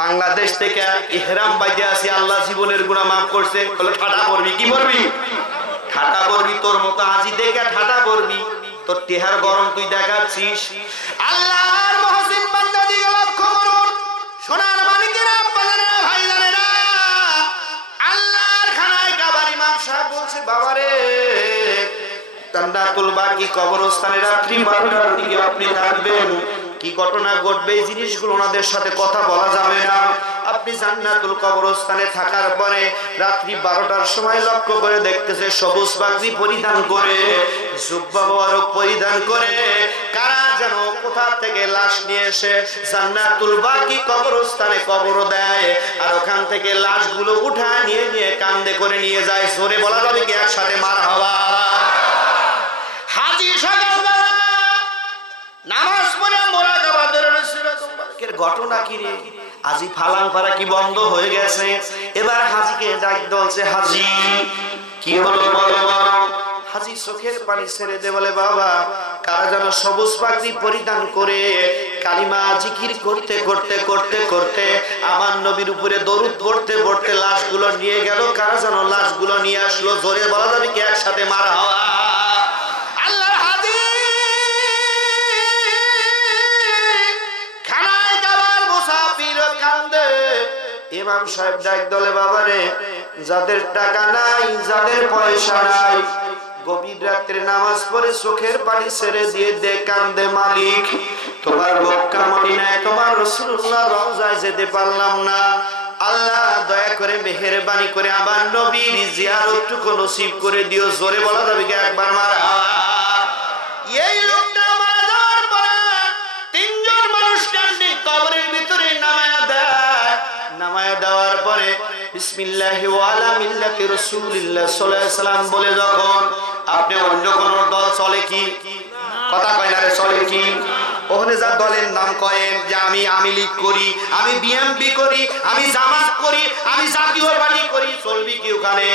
বাংলাদেশ থেকে ইহরাম বাইতে আসি, আল্লাহ জীবনের গুনাহ মাফ করছে। বলে ঠাটা করবি, কি করবি? ঠাটা করবি। তোর মতো হাজি দেখে ঠাটা করবি, তোর টেহার গরম তুই দেখাচ্ছিস। আল্লাহর মুহসিন বান্দা দিকে লক্ষ্য করুন, সোনার মানিকেরা, বাজারেরা, ভাইজানেরা, আল্লাহর খানায় কাবার ইমাম সাহেব বলছে, বাবারে জান্নাতুল বাকি কবরস্থানে রাত্রি 12টার দিকে আপনি থাকবেন। কি ঘটনা ঘটবে এই জিনিসগুলো ওনাদের সাথে কথা বলা যাবে না। আপনি জান্নাতুল কবরস্থানে থাকার পরে রাত্রি 12টার সময় লক্ষ্য করে দেখতেছে সবুজ পাগড়ি পরিধান করে, জুব্বা মোবারক পরিধান করে কারা যেন কোথা থেকে লাশ নিয়ে এসে জান্নাতুল বাকি কবরস্থানে কবর দেয়, আর ওখান থেকে লাশগুলো উঠায় নিয়ে নিয়ে কান্দে করে নিয়ে যায়। জোরে বলা যাবে কি একসাথে মারহাবা? হাজী সকালবেলা নামাজ পড়ে মোরাকাবা ধরে রয়েছিল। ঘটনা কি রে? হাজী ফালাং পারা কি বন্ধ হয়ে গেছে? এবার হাজীকে ডাক বলছে, হাজী কি হলো বলো? হাজী চোখের পানি ছেড়ে দে, বলে বাবা কারা যেন সবুজ পাগড়ি পরিধান করে কালিমা জিকির করতে করতে করতে করতে আমার নবীর উপরে দরুদ পড়তে পড়তে লাশগুলো নিয়ে গেল। কারা যেন লাশগুলো নিয়ে আসলো। জোরে বলা যাবে কি একসাথে মারহাবা? ইমাম সাহেব ডাক দলে, বাবারে যাদের টাকা নাই, যাদের পয়সা নাই, গভীর রাত্রে নামাজ পড়ে চোখের পানি ছেড়ে দিয়ে দে কান্দে, মালিক তোমার মক্কা মদিনায় তোমার রাসূলুল্লাহ রওজায় যেতে পারলাম না, আল্লাহ দয়া করে মেহেরবানি করে আমার নবীর জিয়ারতটুকু নসিব করে দিও। জোরে বলা যাবে কি একবার মারহাবা? এই লোকটা মারা যাওয়ার পরে তিনজন মানুষ কান্দে কবরের ভিতরে নামায়া দেয়। নামায়া দেওয়ার পরে বিসমিল্লাহি ওয়া আলা মিল্লাতি রাসূলিল্লাহ সাল্লাল্লাহু আলাইহি সাল্লাম বলে যখন আপনি অন্য কোন দল চলে কি কথা কয় না রে, চলে কি? ওখানে যা দলের নাম কয়েন যে আমি আওয়ামী লীগ করি, আমি বিএনপি করি, আমি জামাত করি, আমি জাতীয় পার্টি করি, চলবি কি ওখানে?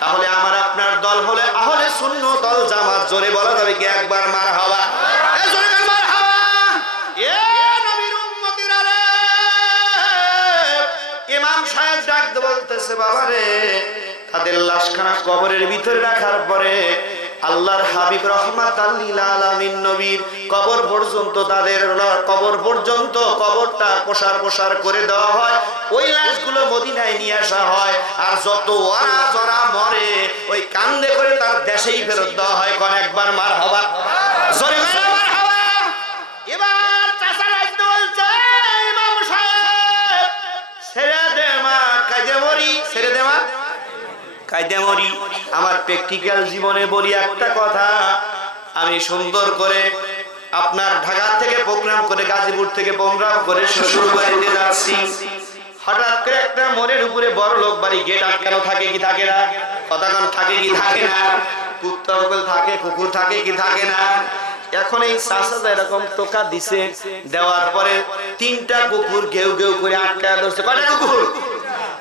তাহলে আমার আপনার দল হলে আহলে সুন্নাত দল জামাত। জোরে বলা যাবে কি একবার মারহাবা? এই জোরে বল মারহাবা। এ নবীর উম্মতিরা রে, ইমাম সাহেব ডাক দিয়ে বলতেছে, বাবারে তাদের লাশখানা কবরের ভিতরে রাখার পরে আল্লাহর হাবিব রাহমাতাল লিল আলামিন নবীর কবর পর্যন্ত, তাদের কবর পর্যন্ত কবরটা প্রসার প্রসার করে দেওয়া হয়। ওই লাশগুলো মদিনায় নিয়ে আসা হয়, আর যত ওরা জরা মরে ওই কান্দে করে তার দেশেই ফেরত দেওয়া হয়। কোন একবার মারহাবা? জোরে মারহাবা। এবার চাচা রাইতে বলছে, ইমাম সাহেব ছেড়ে দে মা, কাজে মরি, ছেড়ে দে মা, কাইদে মরি। আমার প্র্যাকটিক্যাল জীবনে বলি একটা কথা, আমি সুন্দর করে আপনার ঢাকা থেকে প্রোগ্রাম করে, গাজীপুর থেকে প্রোগ্রাম করে শ্বশুর বাড়িতে যাচ্ছি। হঠাৎ করে একটা মোড়ের উপরে বড় লোক বাড়ি, গেট আটকানো থাকে কি থাকে না? কতক্ষণ থাকে কি থাকে না? কুত্তা থাকে, কুকুর থাকে কি থাকে না? এখন এই চাষা এরকম টোকা দিছে, দেওয়ার পরে তিনটা কুকুর ঘেউ ঘেউ করে আটকা ধরছে। কয়টা কুকুর?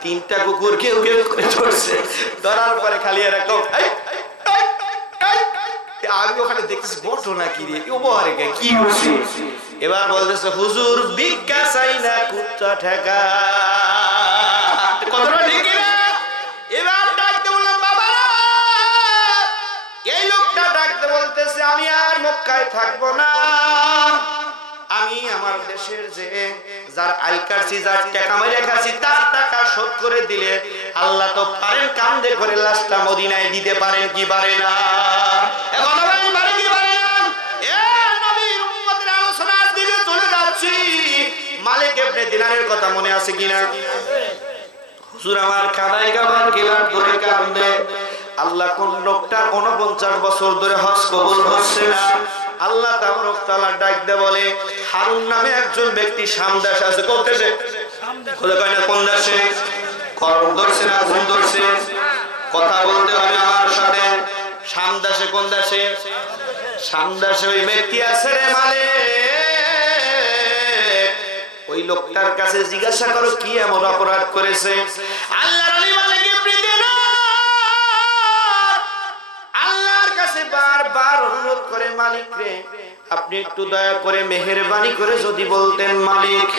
তিনটা কুকুর ঘেউ ঘেউ করে ধরছে। ধরার পরে খালি এরকম, আমি ওখানে দেখতেছি ঘটনা কি রে, কি হচ্ছে? এবার বলতেছে, হুজুর ভিক্ষা চাই না, কুত্তা ঠেকা। কতটা ঠিক না? এবার ডাকতে বললাম, বাবা এই লোকটা ডাকতে বলতেছে, আমি আর মক্কায় থাকবো না, আমি আমার দেশের যে যার আই কাটছি, যার টাকা মেরে খাচ্ছি, তার টাকা শোধ করে দিলে আল্লাহ তো পারেন কান্দে করে লাশটা মদিনায় দিতে পারেন কি পারে না? এখন পারে কি পারে না? এ নবীর উম্মতের আলোচনার দিকে চলে যাচ্ছি। মালিক ইবনে দিনারের কথা মনে আছে কিনা? হুজুর আমার কাদায় গাবার গেলাম ধরে কান্দে, আল্লাহ কোন লোকটা 49 বছর ধরে হজ কবুল হচ্ছে না। আল্লাহ তাবারক তাআলা ডাক দিয়ে বলে, হারুন নামে একজন ব্যক্তি শাম দেশে আছে। কোন দেশে? খোদা কয় না কোন দেশে? করম ধরছে না ঘুম ধরছে? কথা বলতে হবে আমার সাথে। শাম দেশে কোন দেশে? শাম দেশে ওই ব্যক্তি আছে রে মালিক। ওই লোকটার কাছে জিজ্ঞাসা করো কি এমন অপরাধ করেছে। আল্লাহর আলী মালিক ইবনে দিনার আল্লাহর কাছে বারবার অনুরোধ করে, মালিক রে আপনি একটু দয়া করে মেহেরবানি করে যদি বলতেন মালিক।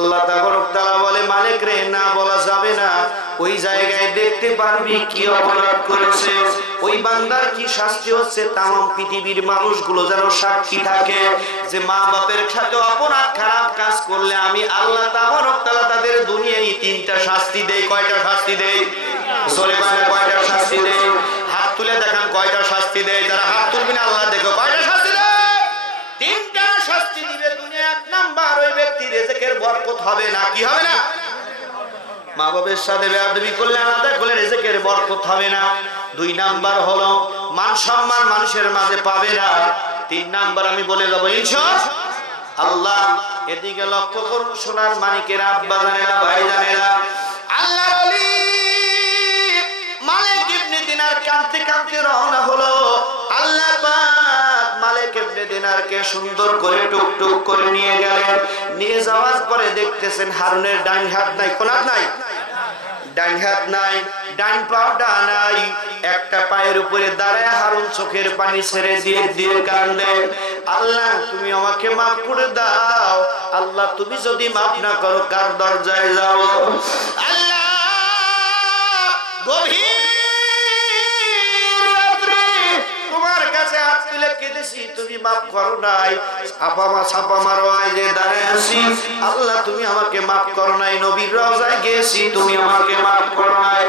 আল্লাহ তাআলা বলে, মালিক রে না বলা যাবে না, ওই জায়গায় দেখতে পারবি কি অপরাধ করেছে, ওই বান্দার কি শাস্তি হচ্ছে। তাম পৃথিবীর মানুষগুলো যেন সাক্ষী থাকে যে মা বাপের সাথে অপরাধ খারাপ কাজ করলে আমি আল্লাহ তাআলা তাদের দুনিয়ায় তিনটা শাস্তি দেই। কয়টা শাস্তি দেই? জোরে বলেন কয়টা শাস্তি দেই? হাত তুলে দেখান কয়টা শাস্তি দেই। যারা হাত তুলবেন আল্লাহ দেখো কয়টা শাস্তি দেয়। তিনটা শাস্তি দিবে দুনিয়া। এক নাম্বার, ওই ব্যক্তির রিজিকের বরকত হবে না। কি হবে না? মা বাবার সাথে বেয়াদবি করলে, আলাদা করলে রিজিকের বরকত হবে না। দুই নাম্বার হলো মান সম্মান মানুষের মাঝে পাবে না। তিন নাম্বার আমি বলে দেবো ইনশাআল্লাহ। এদিকে লক্ষ্য করুন সোনার মানিকেরা, আব্বা জানেরা, ভাই জানেরা, আল্লাহর ওলি মালিক ইবনে দিনার কাঁদতে কাঁদতে রওনা হলো। আল্লাহ পাক মালিক ইবনে দিনারকে সুন্দর করে টুকটুক করে নিয়ে গেলেন। নিয়ে যাওয়ার পরে দেখতেছেন হারুনের ডান হাত নাই। কোন হাত নাই? ডান হাত নাই, ডান পাটা নাই। একটা পায়ের উপরে দাঁড়ায় হারুন চোখের পানি ছেড়ে দিয়ে দিয়ে কান্দে, আল্লাহ তুমি আমাকে মাফ করে দাও। আল্লাহ তুমি যদি মাফ না করো কার দরজায় যাও? আল্লাহ গভীর রাত্রে তোমার কাছে হাত তুলে কেঁদেছি, তুমি মাফ করো নাই। ছাপা মারো যে দাঁড়ায় আছি, আল্লাহ তুমি আমাকে মাফ করো নাই। নবীর রওজায় গেছি, তুমি আমাকে মাফ করো নাই।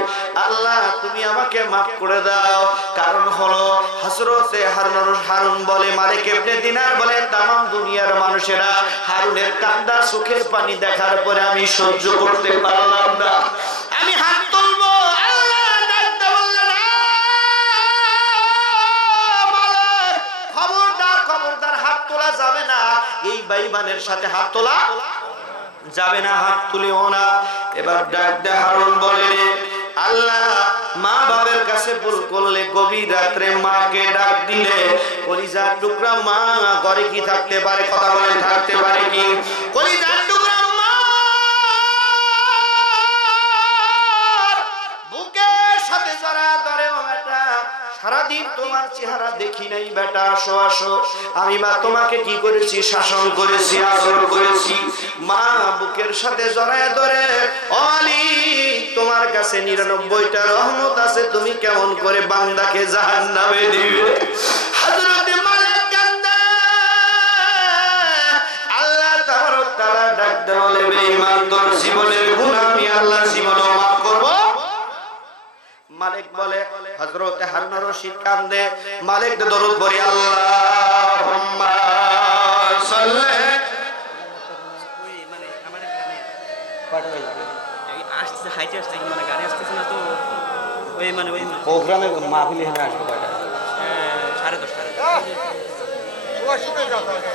আল্লাহ তুমি আমাকে মাফ করে দাও। কারণ হলো হযরতে হারুন বলে, মালিক ইবনে দিনার বলে, তামাম দুনিয়ার মানুষেরা হারুনের কান্না চোখের পানি দেখার পরে আমি সহ্য করতে পারলাম না। আমি হাত তুলবো, আল্লাহ ডাকতে বললেন, মালিক খবরদার হাত তোলা যাবে না। এই বেঈমানের সাথে হাত তোলা যাবে না, হাত তুলিও না। এবার ডাক দে হারুন বলে, আল্লাহ মা বাবার কাছে ভুল করলে, গভীর রাত্রে মাকে ডাক দিলে, কলিজার টুকরা মা ঘরে কি থাকতে পারে? কথা বলে থাকতে পারে কি? কলিজার টুকরা মা বুকের সাথে জড়া ধরে, ও বেটা সারাদিন তোমার চেহারা দেখি নাই, বেটা আসো আসো। আমি মা তোমাকে কি করেছি? শাসন করেছি, আদর করেছি। মা বুকের সাথে জড়ায় ধরে, ও মালিক তোমার কাছে 99টা রহমত আছে, তুমি কেমন করে বান্দাকে জাহান্নামে দিবে? হযরতে মালিক কান্দে। আল্লাহ তাআলা ডাক দেন, বলে বেঈমান তোর জীবনের গুনাহ আমি আল্লাহ জীবনে মাফ করব। মালিক বলে, হযরতে হারুন রশিদ কান্দে। মালিক দরুদ পড়ে, আল্লাহুম্মা সাল্লি। ওই মানে আমাদের গানে পাঠ হয়ে যাবে, এই আসছে হাইটে আসছে, মানে গাড়ি আসতেছে না তো, ওই মানে ওই প্রোগ্রামে মাহফিলে এখানে আসবে কয়টা? 10:30। ওয়া শুনে যাও তাহলে।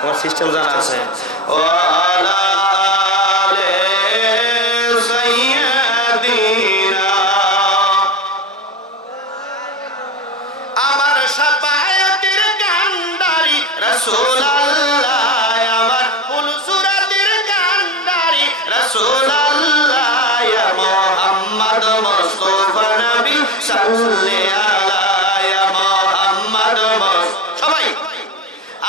আমার সিস্টেম জানা আছে। ও আলা আলে সাইয়্যিদিনা, আমার শাফায়াতের কান্ডারি রাসূলুল্লাহ, আমার ফুলসুরাতের কান্ডারি রাসূলুল্লাহ, ইয়া মুহাম্মদ মুস্তাফা নবী সাল্লি আলা, ইয়া মুহাম্মদ সবাই,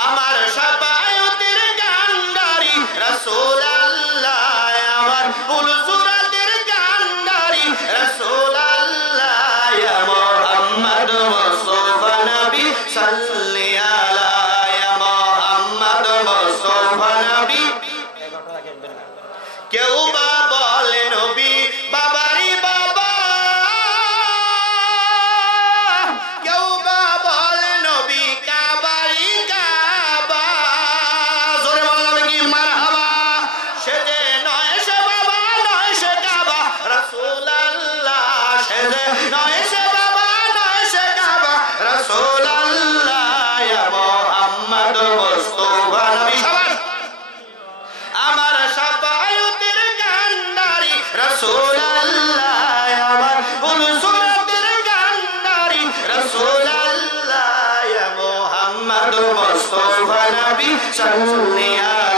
আমার শাফায়াতের কান্ডারি রাসূলুল্লাহ, আমার ফুলসুরাতের কান্ডারি রাসূলুল্লাহ, ইয়া মুহাম্মদ মুস্তাফা নবী সাল্লি আলা, ইয়া মুহাম্মদ মুস্তাফা নবী। কেউ বা বলে নবী বাবারি বাবা, রাসূলুল্লাহ সে যে নয় সে বাবা নয় সে কাবা রাসূলুল্লাহ ইয়া মুহাম্মদ মুস্তাফা নবী সবার আমার শাফায়াতের কান্ডারি রাসূলুল্লাহ আমার বুলসুরাতের কান্ডারি রাসূলুল্লাহ ইয়া মুহাম্মদ মুস্তাফা নবী সাল্লাল্লাহু